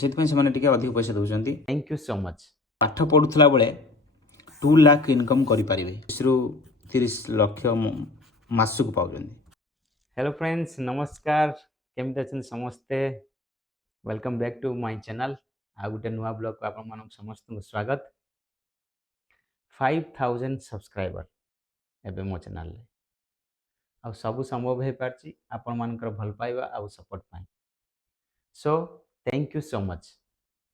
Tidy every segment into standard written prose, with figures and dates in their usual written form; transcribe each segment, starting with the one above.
ସେଥିପାଇଁ ସେମାନେ ଟିକେ ଅଧିକ ପଇସା ଦେଉଛନ୍ତି। Thank you so much. ପାଠ ପଢ଼ୁଥିଲା ବେଳେ 2 ଲାख ଇନକମ୍ କରିପାରିବେ, 30 ଲକ୍ଷ ମାସକୁ ପାଉଛନ୍ତି। हेलो फ्रेंड्स, नमस्कार। केमती अच्छे समस्ते? Welcome back to my channel. आ गोटे नुआ ब्लॉग को आपण मानक समस्त स्वागत। 5000 सब्सक्राइबर एबे मो चैनल रे आ सब संभव हो पारछि आपण मानकर भल पाइबा आ सपोर्ट पाई। So thank you so much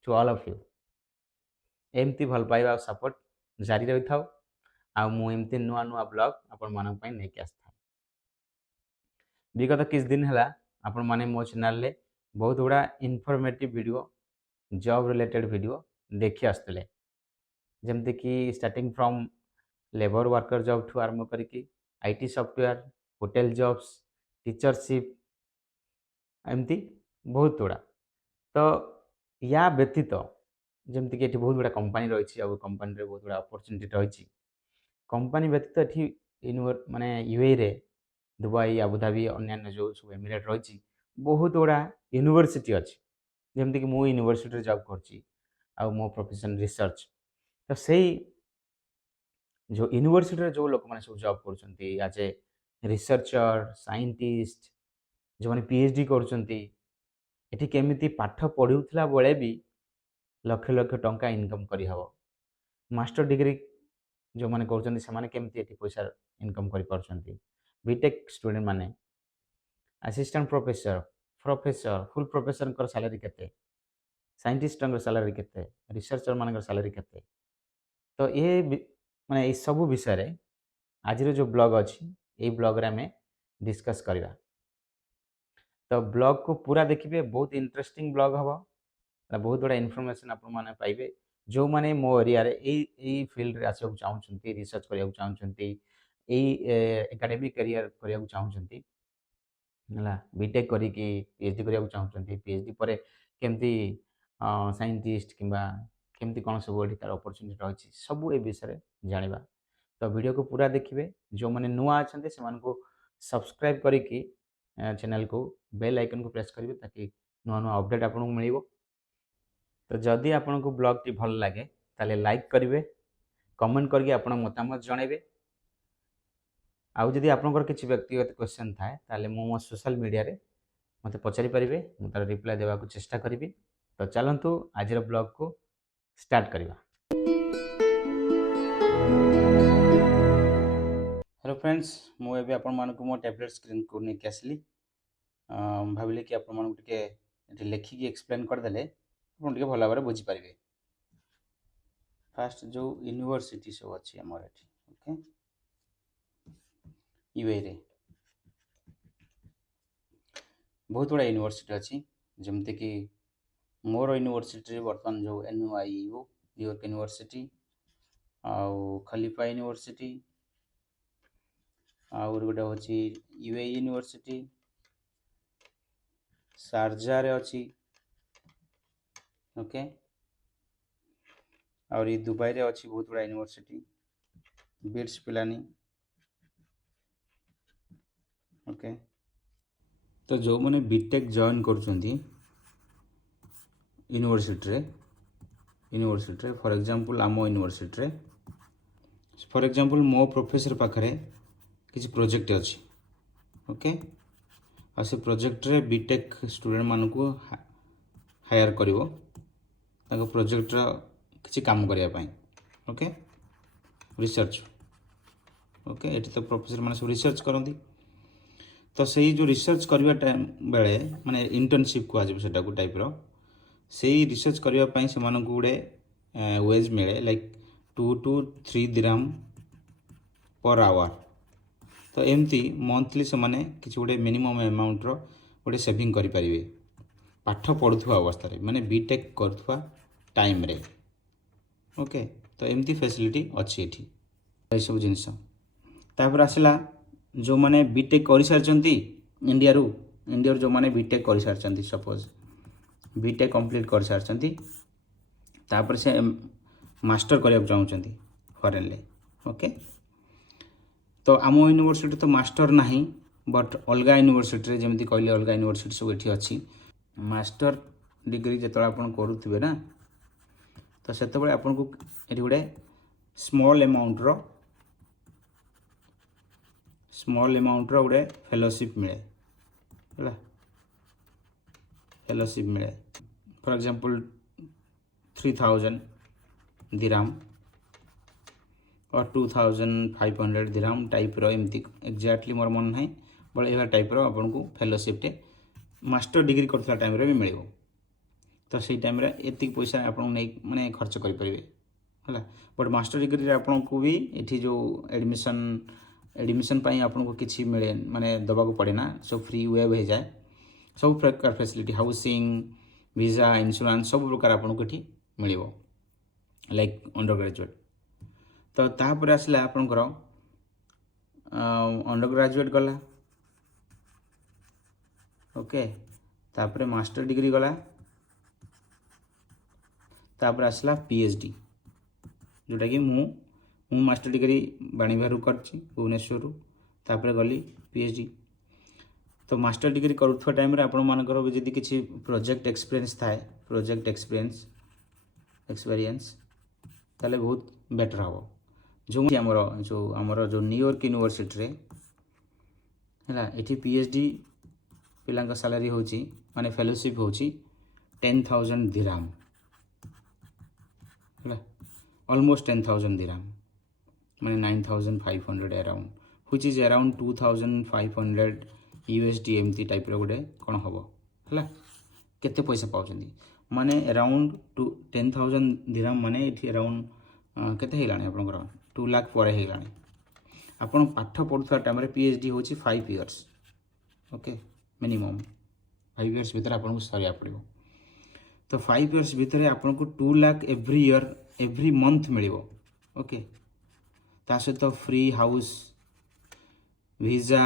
to all of you. एमती भल पाइबा आ सपोर्ट जारी रही थाउ आ मु एमती नुआ नुआ ब्लॉग आपण मानक पाई नै के आस्था। विगत किस दिन है आपण माने मो चैनल रे बहुत गुड़ा informative video, job related video देखि आसुले, जमती कि starting from labour worker job ठू आरंभ करके IT software, hotel jobs, teachership, एमती बहुत गुड़ा। तो या व्यतीत जमती कि बहुत गुड़ा कंपनी रही और कंपनी रे बहुत गुड़ा अपॉर्चुनिटी रही। कंपनी व्यतीत ये माने यूएई रे दुबई, आबुधाबी, अन्य जो सब एमिरेट रही बहुत गुड़ा यूनिवर्सिटी अच्छी, जमती कि मु यूनिवर्सिटी जॉब करची आ मो प्रोफेशन रिसर्च। तो सही जो यूनिवर्सिटी जो लोक मैंने सब जॉब कर एज ए रिसर्चर, साइंटिस्ट, जो मैंने पीएचडी कर केमी पाठ पढ़ुला बेले भी लक्ष लक्ष टंका इनकम करहब। मास्टर डिग्री जो मैंने कर पैसा इनकम कर बीटेक स्टूडेंट माने, assistant professor, professor, full professor salary केते, साइंटिस्ट सैलरी केते, रिसर्चर मान सैलरी केते। तो ये माने ये सब विषय आज जो ब्लॉग अच्छी ये ब्लॉग रे आम डिस्कस करवा। तो ब्लॉग को पूरा देखिए, बहुत इंटरेस्टिंग ब्लॉग हम, बहुत गुड़ा इनफॉरमेशन आप पाइबे जो माने मो एरिया रे ए फील्ड रे आसक चाहूँगी, रिसर्च करने चाहूँगी, एकेडमिक करियर करने चाहूँगी, बीटेक करी पीएचडी करने चाहूँगी, पीएचडी पर केमती साइंटिस्ट किंबा केमती कौन सब तार अपॉर्चुनिटी रही सब ए विषय जानिबा। तो वीडियो को पूरा देखिए, जो मैंने नुआ अच्छा से सब्सक्राइब करिकी चैनल को बेल आइकन को प्रेस करेंगे ताकि नुआ नुआ अपडेट आपको मिल। तो जदि आपन को ब्लॉग टी भल लगे ताले लाइक करेंगे, कमेंट करके आप मतामत जनइबे। आउ जदि आपनकर किसी व्यक्तिगत क्वेश्चन थाए ताले मो सोशल मीडिया रे मते पचारि पारिबे, मु तार रिप्लाई देवा को चेष्टा करिबी। तो चलंतु आज ब्लॉग को स्टार्ट करवा। हेलो फ्रेंड्स, मुझे आपण मानक मो टैबलेट स्क्रीन को लेके आसली। भाविले कि आपण मानक टिके लेखिकी एक्सप्लेन करदेले आप भल भाव बुझीपारे। फास्ट जो यूनिवर्सिटी सब अच्छी आमर ये ओके यूएई रे बहुत गुड़ा यूनिवर्सिटी अच्छी, जमती कि मोर यूनिवर्सिटी बर्तमान जो NYU न्यूयॉर्क यूनिवर्सिटी, आउ खलीफा यूनिवर्सिटी, आउर गोटे हूँ यूएई यूनिवर्सिटी, शारजा रे अच्छी ओके, और ये दुबई रे अच्छी बहुत गुड़ा यूनिवर्सिटी, बिट्स पिलानी ओके। तो जो मैंने बीटेक जॉइन करुँच यूनिवर्सिटी फॉर एग्जांपल आम यूनिवर्सिटी फॉर एग्जांपल मो प्रोफेसर पाखरे किसी प्रोजेक्ट अच्छी ओके, आ से प्रोजेक्ट रे बीटेक स्टूडेंट मानक हायर करिवो ताको प्रोजेक्ट किसी काम करिया पाई ओके, रिसर्च ओके। ये तो प्रोफेसर माने सब रिसर्च करती। तो सही जो रिसर्च करवा टाइम बेले माने इंटर्नशिप को आज सेटा को टाइप रो सही रिसर्च करने से गोटे वेज मिले like 2 to 3 dirham per hour. तो एमती मंथली से माने किसी गोटे मिनिमम अमाउंट रो गोटे सेविंग करि परिबे पाठ पढ़ुवा अवस्था रे, माने बीटेक करथुवा टाइम रे ओके। तो एमती फैसिलिटी अच्छी एठी ए सब जिंस। तापर आसला जो माने बीटेक कर सारचंती इंडिया रू जो माने बीटेक कर सारचंती, सपोज बीटेक कंप्लीट कर सारचंती, तापर से मास्टर करने चाहूँगी फॉरेन ले ओके। तो आम यूनिवर्सिटी तो मास्टर नहीं, बट अलग यूनिवर्सिटी जमी कहले अलग यूनिवर्सिटी सब ये अच्छी मास्टर डिग्री जो आप करुवे ना तो से आपन को ये गोटे स्मॉल अमाउंट रो गोटे फेलोशिप मिले है फेलोशिप मिले फॉर एग्जांपल 3000 दिराम और 2500 दिराम टाइप रो एमती एक्जाक्टली मोर मन ना बट यह टाइप रो आपन को फेलोशिप टे मास्टर डिग्री करथला टाइम रे भी मिलिबो तो सही टाइम रे एतिक पैसा आपन नै माने खर्च करि परिबे हला बट मास्टर डिग्री रे आपन को भी एठी जो एडमिशन पाई आपन को किछि मिले माने दबा को पड़े ना सब फ्री वेब हो जाए सब प्रकार फैसिलिटी हाउसिंग वीजा इंश्योरेंस सब प्रकार आपन को एठी मिलिबो लाइक अंडर ग्रेजुएट तो तापर आसला आपन करो अंडर ग्रेजुएट गला ओके तापर मास्टर डिग्री गला तापर आसला पीएचडी जोटा कि मु मास्टर डिग्री बाणीविहार करछि भुवनेश्वर तापर गली पीएचडी तो मास्टर डिग्री करुवा टाइम रे आपण मानकर जदि किछि प्रोजेक्ट एक्सपीरियंस थाए प्रोजेक्ट एक्सपीरियंस ताले बहुत बेटर हम जो आमर जो न्यूयॉर्क यूनिवर्सिटी रे हैला एठी पीएचडी पिलांका सैलरी होची माने फेलोशिप होची 10,000 दिराम हैला ऑलमोस्ट 10,000 दिराम माने 9,500 around which is around 2,500 USD एमती टाइप रो गोटे कोन हबो हैला केते पैसा पाउछंदी माने अराउंड 10,000 दिराम माने एठी अराउंड केते हेलानी आपनकर 2 लाख पर हेलानी आपन पाठ पढुथवा टाइम रे पीएचडी होची 5 इयर्स ओके मिनिमम 5 इयर्स भीतर आपन को सरिया पड़िबो तो 5 इयर्स भीतर आपन को 2 lakh every year every month मिलिबो ओके ता सहित free house visa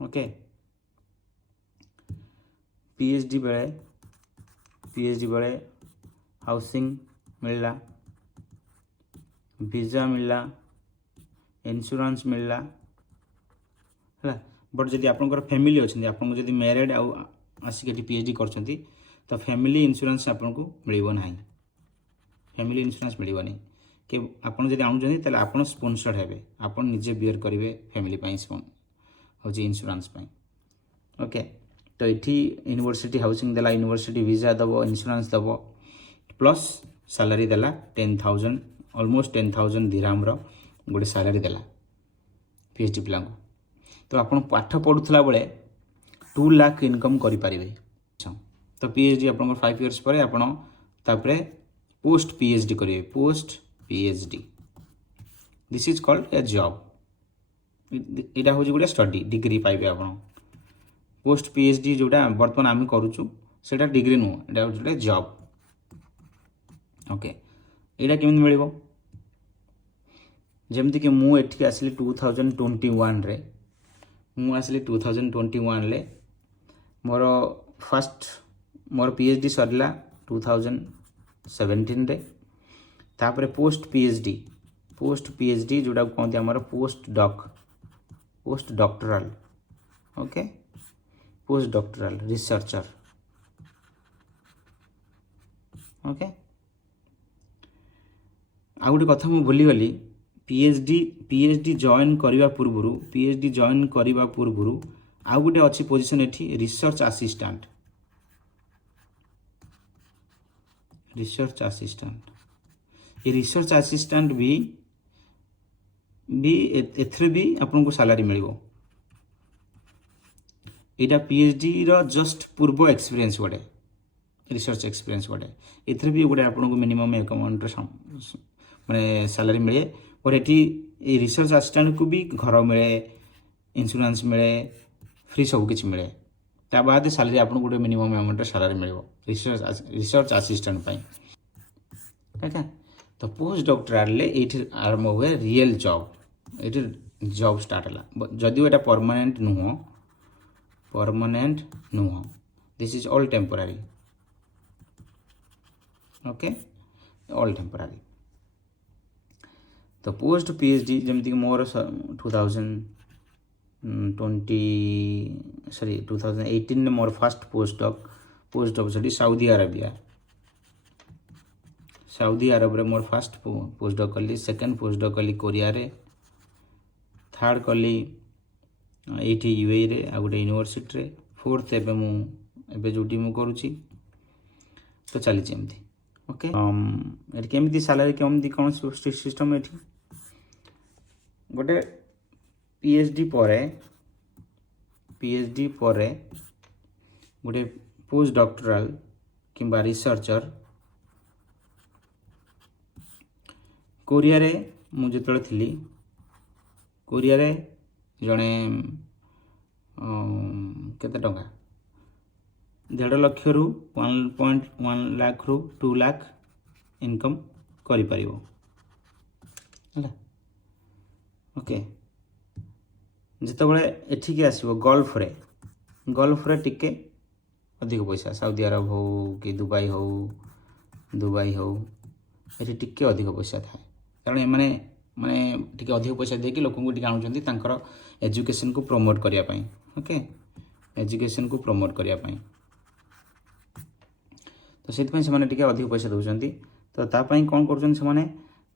okay PhD बेले हाउसिंग मिलला वीजा मिलला इंश्योरेंस मिलला है बट जदि आपनकर फैमिली अच्छे आपन जदि मैरिड आसिक पीएचडी करछंती तो फैमिली इंश्योरेंस आपन को मिलिबो नाही फैमिली इंश्योरेंस मिलिबो नहीं कि आपन जदि आउछंती तले आपन स्पॉन्सर्ड हेबे आपन निजे बियर करिवे फैमिली पाई होची इंश्योरेंस पाई ओके तो इठी यूनिवर्सिटी हाउसिंग देला यूनिवर्सिटी वीजा दबो इंश्योरेंस दबो प्लस सैलरी देला 10,000 ऑलमोस्ट 10,000 दिराम रो गोटे सैलरी देला पीएचडी पिला तो आपन पाठ पढुथला बेले 2 लाख इनकम करि परिबे तो पीएचडी आपन 5 इयर्स पर आपन तापरे पोस्ट पीएचडी करिवे post PhD this is called a job इटा हो गोटे स्टडी डिग्री पाइबे आपन पोस्ट पीएचडी जोटा वर्तमान आम करूचु सेटा डिग्री नु एटा गोटे जॉब ओके एटा केमिन मिलिबो जेमति कि मु एठी आसली 2021 रे मु आसली 2021 ले मोर पीएचडी सरला 2017 रे तापरे पोस्ट पीएचडी जोटा कहते हमर post doctoral okay post doctoral researcher okay आ गोटे कथा मु भूली गली पीएचडी जॉइन करबा पूर्वरु आ गोटे अच्छी पोजीशन एठी रिसर्च असिस्टेंट ये रिसर्च असिस्टेंट भी एथरे भी आपन को सैलरी मिलिबो एटा पीएचडी रो जस्ट पूर्व एक्सपीरियंस गोटे रिसर्च एक्सपीरियंस गोटे एथरे भी गोटे आपन को मिनिमम अमाउंट माने सैलरी मिले और ये रिसर्च असिस्टेंट को भी घर मिले इंश्योरेंस मिले फ्री सब किछि मिले ता बाद सैलरी आपन गोटे मिनिमम अमाउंट सैलरी मिलिबो रिसर्च असिस्टेंट पाई ठीक है तो पोस्ट डॉक्टरल ले एठी आरंभ हुए रियल जॉब एठी जॉब स्टार्ट हला जदियो एटा परमानेंट नुह this is all temporary okay all temporary तो पोस्ट पीएचडी जमती कि मोर 2018 में मोर first post doc post office Saudi Arabia Saudi Arab रे मोर फर्स्ट पोस्ट डॉक कली सेकंड पोस्ट डॉक कली कोरिया रे थर्ड कली एठी यूएई रे आ गोटे यूनिवर्सिटी रे फोर्थ एबे जोटी मु करूची तो चली एमती ओके एटी केमती सैलरी केमती कौन सिस्टम एठी गोटे पीएचडी परे गोटे पोस्ट डॉक्टरल किंबा रिसर्चर कोरिया रे मु जेतले थिली कोरिया रे जणे केते टंका 1.5 लाख रु 1.1 लाख रु 2 लाख इनकम करि परिबो हला ओके जितेबाला एठिक आसो गल्फ रे टिके अधिक पैसा साउदी अरब हो कि दुबई हो ये टिके अधिक पैसा थाए कारण एमाने माने टिके अधिक पैसा देकी लोक को टिके आनुचंती तांकर एजुकेशन को प्रमोट करिया पई ओके एजुकेशन को प्रमोट करिया पई तो से माने टिके अधिक पैसा दउचंती तो ता पई कोन करचन से माने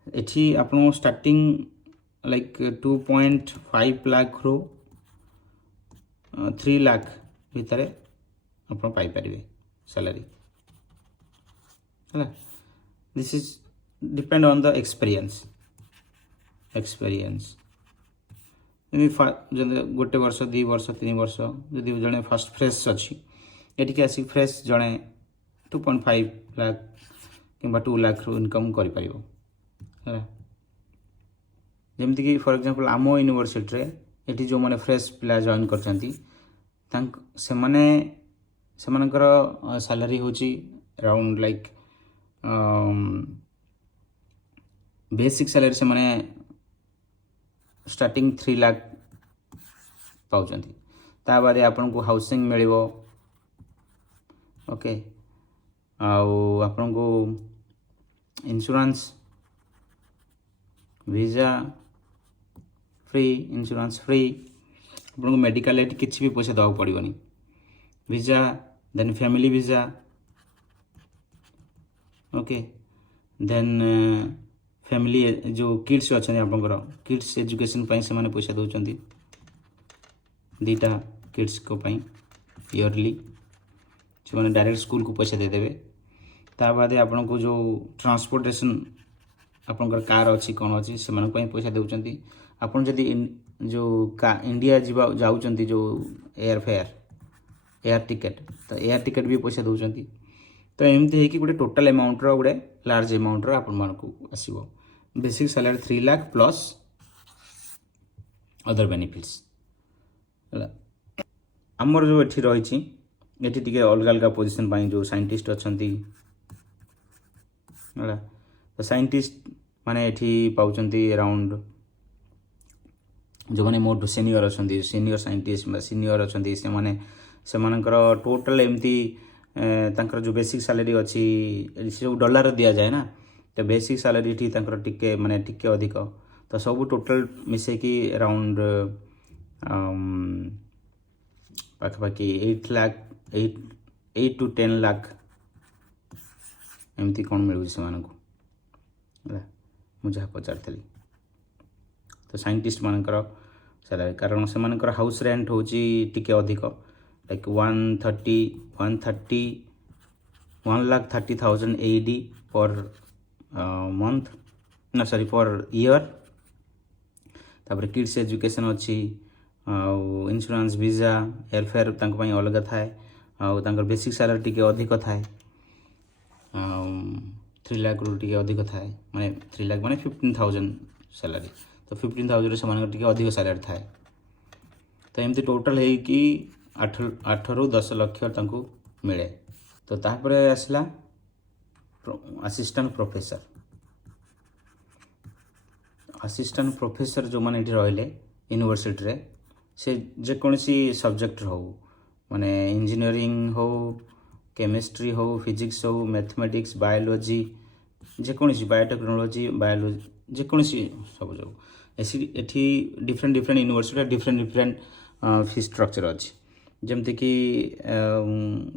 एठी आपन स्टार्टिंग लाइक 2.5 लाख रो 3 लाख भीतर आप पाई पारे सैलरी है this is depend on the experience गोटे वर्ष 2 वर्ष 3 वर्ष जदि जड़े फर्स्ट फ्रेश अच्छी ये आसिक फ्रेश जड़े 2.5 लाख कि 2 लाख रू इनकम कर जमती कि फॉर एग्जांपल आम यूनिवर्सिटी रे एटी जो माने फ्रेश पिला जॉइन करछंती सेमानकर सैलरी होची अराउंड लाइक बेसिक सैलरी से माने स्टार्टिंग 3 लाख पाउछंती ता बारे आपन को हाउसिंग मिलिबो ओके आउ आपन को insurance visa free insurance free आपको मेडिकल एट किसी भी पैसा देवा पड़ोनी visa then family visa okay then family जो किड्स अच्छा आपंकर किड्स एजुकेशन से मैंने पैसा दौरान 2टा किड्स को ईयरली से मैंने डायरेक्ट स्कूल को पैसा देदेवे ता बाद आपन को जो ट्रांसपोर्टेशन आपंकर कार अच्छी कौन अच्छी से पैसा दौरान आपन जदि जो इंडिया जाऊँच जो एयर टिकेट तो एयर टिकेट भी पैसा दौरान तो एमती है कि गोटे टोटाल अमाउंट गोटे लार्ज अमाउंट आपण मानक आसो basic salary 3 lakh plus other benefits आमर जो एठी रही एठी टिके अलग अलग पोजीशन पाई जो साइंटिस्ट अच्छी तो साइंटिस्ट माने एठी पाउचंती अराउंड जो माने मोर सीनियर अच्छी सीनियर साइंटिस्ट सीनियर अच्छी से माने टोटल एमती तांकर जो बेसिक सैलरी अच्छी जो डॉलर दिया जाए ना तो बेसिक सैलरी टी तांकर टिके माने टिके अधिक तो सब टोटल मिसेकी अराउंड पाखापाखि 8 लाख 8 to 10 लाख एमती कौन मिलूँ से मुझे पचारि तो साइंटिस्ट मानकर सैलरी कारण से मानकर हाउस रेंट हूँ टिके अधिक लाइक 1,30,000 AED पर मंथ ना सॉरी पर ईयर तापर किड्स एजुकेशन अच्छी इंश्योरेंस वीजा एयरफेयर अलग थाए आर बेसिक सैलरी टिके अधिक थाए 3 लाख रू टिके अधिक थाए माने 3 लाख माने 15,000 सैलरी तो 15,000 से टिके अधिक सैलरी थाए तो एमती टोटल है कि 8 रू 10 लाख तांको मिले तो तापर आसला असिस्टेंट प्रोफेसर जो माने रहिले यूनिवर्सिटी रे से जेकोसी सब्जेक्ट हो माने इंजीनियरिंग हो केमिस्ट्री हो फिजिक्स हो मैथमेटिक्स बायोलॉजी जेकोसी बायोटेक्नोलॉजी बायोलॉजी जेकोसी सब जो एठी different university different fee structure अच्छी ଯେମିତିକି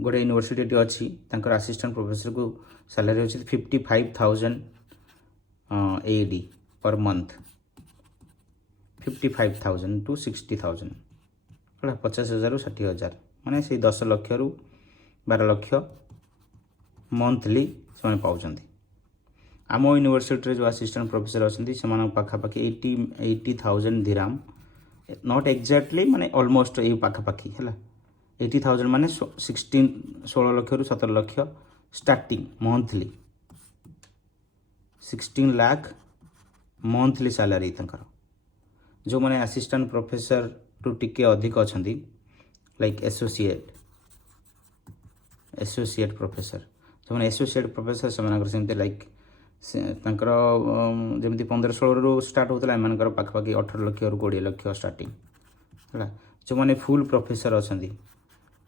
ଗୋଟେ ୟୁନିଭର୍ସିଟି ଅଛି ତାଙ୍କର ଆସିଷ୍ଟାଣ୍ଟ ପ୍ରୋଫେସରକୁ ସାଲାରୀ ହେଉଛି 55,000 AD per month, 55,000 to 60,000 ହେଲା, 50,000 ରୁ 60,000 ମାନେ ସେଇ 10 ଲକ୍ଷରୁ 12 ଲକ୍ଷ ମନ୍ଥଲି ସେମାନେ ପାଉଛନ୍ତି। ଆମ ୟୁନିଭର୍ସିଟିରେ ଯେଉଁ ଆସିଷ୍ଟାଣ୍ଟ ପ୍ରୋଫେସର ଅଛନ୍ତି ସେମାନଙ୍କ ପାଖାପାଖି 80,000 ଦିରାମ, ନଟ୍ ଏକ୍ଜାକ୍ଟଲି ମାନେ ଅଲମୋଷ୍ଟ ଏଇ ପାଖାପାଖି ହେଲା। 80,000 ମାନେ 16 ଲକ୍ଷରୁ 17 ଲକ୍ଷ ଷ୍ଟାର୍ଟିଂ ମନ୍ଥଲି, 16 ଲାଖ ମନ୍ଥଲି ସାଲାରୀ ତାଙ୍କର। ଯେଉଁମାନେ ଆସିଷ୍ଟାଣ୍ଟ ପ୍ରୋଫେସରଠୁ ଟିକେ ଅଧିକ ଅଛନ୍ତି ଲାଇକ୍ ଏସୋସିଏଟ୍ ପ୍ରୋଫେସର, ଯେଉଁମାନେ ଏସୋସିଏଟ୍ ପ୍ରୋଫେସର ସେମାନଙ୍କର ସେମିତି ଲାଇକ୍ ତାଙ୍କର ଯେମିତି 15-16ରୁ ଷ୍ଟାର୍ଟ ହେଉଥିଲା, ଏମାନଙ୍କର ପାଖାପାଖି 18 ଲକ୍ଷରୁ 20 ଲକ୍ଷ ଷ୍ଟାର୍ଟିଂ ହେଲା। ଯେଉଁମାନେ ଫୁଲ୍ ପ୍ରୋଫେସର ଅଛନ୍ତି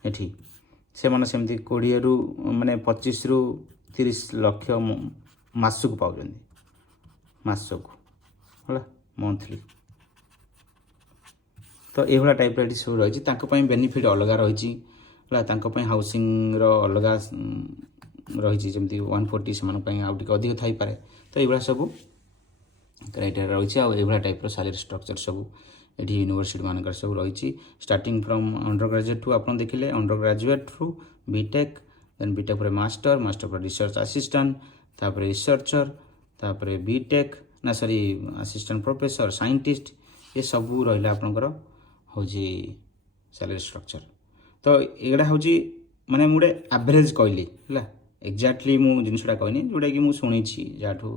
ଏଠି ସେମାନେ ସେମିତି 20ରୁ ମାନେ 25ରୁ 30 ଲକ୍ଷ ମାସକୁ ପାଉଛନ୍ତି, ମାସକୁ ହେଲା, ମନ୍ଥଲି। ତ ଏଇଭଳିଆ ଟାଇପ୍ର ଏଠି ସବୁ ରହିଛି। ତାଙ୍କ ପାଇଁ ବେନିଫିଟ୍ ଅଲଗା ରହିଛି ହେଲା, ତାଙ୍କ ପାଇଁ ହାଉସିଂର ଅଲଗା ରହିଛି, ଯେମିତି 140 ସେମାନଙ୍କ ପାଇଁ ଆଉ ଟିକେ ଅଧିକ ଥାଇପାରେ। ତ ଏଇଭଳିଆ ସବୁ କ୍ରାଇଟେରିଆ ରହିଛି, ଆଉ ଏଇଭଳିଆ ଟାଇପ୍ର ସାଲାରୀ ଷ୍ଟ୍ରକ୍ଚର ସବୁ ଏଠି ୟୁନିଭର୍ସିଟି ମାନଙ୍କର ସବୁ ରହିଛି। ଷ୍ଟାର୍ଟିଂ ଫ୍ରମ୍ ଅଣ୍ଡର ଗ୍ରାଜୁଏଟ୍ରୁ ଆପଣ ଦେଖିଲେ, ଅଣ୍ଡର ଗ୍ରାଜୁଏଟ୍ରୁ ବିଟେକ୍, ଦେନ୍ ବିଟେକ୍ ପରେ ମାଷ୍ଟର, ମାଷ୍ଟର ପରେ ରିସର୍ଚ୍ଚ ଆସିଷ୍ଟାଣ୍ଟ, ତାପରେ ରିସର୍ଚ୍ଚର, ତାପରେ ବିଟେକ୍ ଆସିଷ୍ଟାଣ୍ଟ ପ୍ରୋଫେସର, ସାଇଣ୍ଟିଷ୍ଟ, ଏସବୁ ରହିଲା ଆପଣଙ୍କର ହେଉଛି ସାଲାରୀ ଷ୍ଟ୍ରକ୍ଚର। ତ ଏଗୁଡ଼ା ହେଉଛି ମାନେ ମୁଁ ଗୋଟେ ଆଭରେଜ୍ କହିଲି ହେଲା, ଏକ୍ଜାକ୍ଟଲି ମୁଁ ଜିନିଷଟା କହିନି, ଯେଉଁଟାକି ମୁଁ ଶୁଣିଛି ଯାହାଠୁ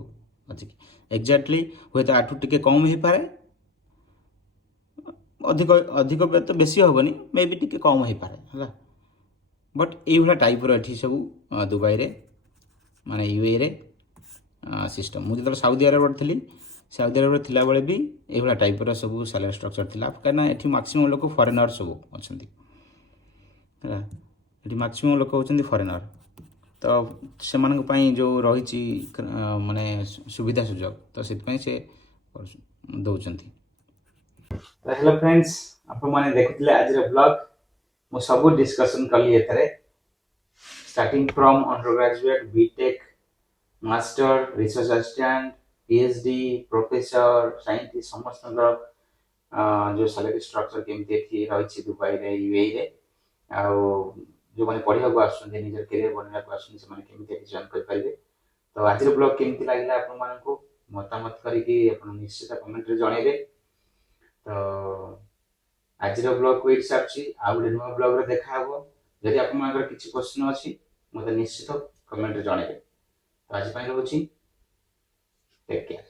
ଅଛି। ଏକ୍ଜାକ୍ଟଲି ହୁଏତ ଆଠୁ ଟିକେ କମ୍ ହେଇପାରେ, ଅଧିକ ତ ବେଶୀ ହେବନି, ମେ ବି ଟିକେ କମ୍ ହେଇପାରେ ହେଲା। ବଟ୍ ଏଇଭଳିଆ ଟାଇପ୍ର ଏଠି ସବୁ ଦୁବାଇରେ ମାନେ UAEରେ ସିଷ୍ଟମ୍। ମୁଁ ଯେତେବେଳେ ସାଉଦି ଆରବରେ ଥିଲି, ସାଉଦି ଆରବରେ ଥିଲାବେଳେ ବି ଏଇଭଳିଆ ଟାଇପ୍ର ସବୁ ସାଲାରୀ ଷ୍ଟ୍ରକ୍ଚର ଥିଲା, କାହିଁକିନା ଏଠି ମାକ୍ସିମମ୍ ଲୋକ ଫରେନର୍ ସବୁ ଅଛନ୍ତି ହେଲା। ଏଠି ମାକ୍ସିମମ୍ ଲୋକ ହେଉଛନ୍ତି ଫରେନର୍। ତ ସେମାନଙ୍କ ପାଇଁ ଯେଉଁ ରହିଛି ମାନେ ସୁବିଧା ସୁଯୋଗ, ତ ସେଥିପାଇଁ ସେ ଦେଉଛନ୍ତି। ହ୍ୟାଲୋ ଫ୍ରେଣ୍ଡସ୍, ଆପଣମାନେ ଦେଖୁଥିଲେ ଆଜିର ବ୍ଲଗ୍। ମୁଁ ସବୁ ଡିସ୍କସନ୍ କଲି ଏଥିରେ, starting from undergraduate, BTech, master, research assistant, PhD, professor, scientist, ସମସ୍ତଙ୍କର ଯେଉଁ ସାଲାରୀ ଷ୍ଟ୍ରକ୍ଚର କେମିତି ଏଠି ରହିଛି ଦୁବାଇରେ, UAEରେ, ଆଉ ଯେଉଁମାନେ ପଢ଼ିବାକୁ ଆସୁଛନ୍ତି, ନିଜର କ୍ୟାରିୟର ବନେଇବାକୁ ଆସୁଛନ୍ତି, ସେମାନେ କେମିତି ଏଠି ଜଏନ୍ କରିପାରିବେ। ତ ଆଜିର ବ୍ଲଗ୍ କେମିତି ଲାଗିଲା ଆପଣମାନଙ୍କୁ ମତାମତ କରିକି ଆପଣ ନିଶ୍ଚିତ କମେଣ୍ଟରେ ଜଣାଇବେ। ତ ଆଜିର ବ୍ଲଗ୍କୁ ଏଇଠି ସାରୁଛି, ଆଉ ଗୋଟେ ନୂଆ ବ୍ଲଗ୍ରେ ଦେଖା ହେବ। ଯଦି ଆପଣମାନଙ୍କର କିଛି ପ୍ରଶ୍ନ ଅଛି ମୋତେ ନିଶ୍ଚିତ କମେଣ୍ଟରେ ଜଣାଇବେ। ତ ଆଜି ପାଇଁ ରହୁଛି, ଟେକ୍ କେୟାର।